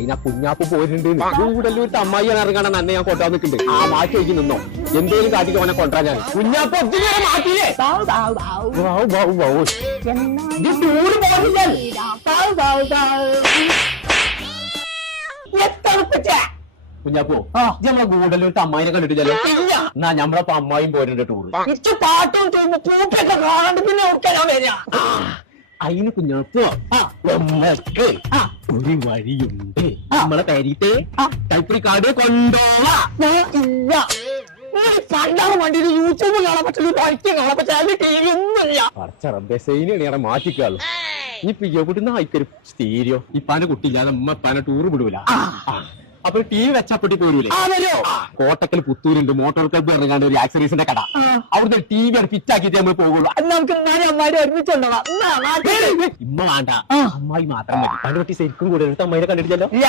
അതിനാ കുഞ്ഞാപ്പ് പോയിട്ടുണ്ട് കൂടുതലൂർ അമ്മായിയാണ് ഇറങ്ങാൻ അന്നെ ഞാൻ കൊണ്ടാ നിൽക്കുന്നുണ്ട് ആ മാറ്റി വയ്ക്ക് നിന്നോ എന്തേലും കാട്ടിക്ക് അവനെ കൊണ്ടാ ഞാൻ കുഞ്ഞാപ്പ് ഒത്തിരി മാറ്റിയില്ലേ കുഞ്ഞാപ്പോ നമ്മളെ കൂടുതലൂർ അമ്മായിനെ കണ്ടിട്ടില്ലല്ലോ എന്നാ ഞമ്മളപ്പോ അമ്മായിയും പോയിട്ടുണ്ട് ടൂർ പാട്ടും പൂപ്പൊക്കെ കാണാണ്ട് പിന്നെ ഓർക്കാനാ വരിക. അതിന് കുഞ്ഞാപ്പോ നമ്മക്ക് ഒരു വഴിയുണ്ട് നമ്മളെ പേരിട്ട് കൈപ്പിടി കാട് കൊണ്ടോവാ പണ്ടാണ് വണ്ടിയിൽ യൂട്യൂബ് കാണാൻ പറ്റുള്ളൂ, ബൈക്ക് കാണാൻ പറ്റില്ല, ടി വി ഒന്നുമില്ല. പടച്ചറബേസൈനാണ് മാറ്റിക്കാളു ഈ പിയ്യോക്കുട്ടിന്ന് ആയിക്കൊരു സ്റ്റീരിയോ ഇപ്പാന്റെ കുട്ടിയില്ലാതെ അമ്മ ഇപ്പാനെ ടൂർ വിടൂല. അപ്പൊ ടി വി വെച്ചപ്പെട്ടി പോരൂലേ കോട്ടക്കൽ പുത്തൂരുണ്ട് മോട്ടോർ ക്ലബ്ബ് ഇറങ്ങാണ്ട് ഒരു ആക്സറീസിന്റെ കട അവിടുത്തെ ടി വി ഫിറ്റ് ആക്കിയിട്ട് നമ്മൾ പോകുള്ളൂ. നമുക്ക് അമ്മാരി ഒരുമിച്ചുണ്ടാവാം. ഇമ്മ വേണ്ട അമ്മായി മാത്രം മതി. പണ്ട് കുട്ടി ശരിക്കും കൂടെ അമ്മായിനെ കണ്ടിട്ടില്ലല്ലോ.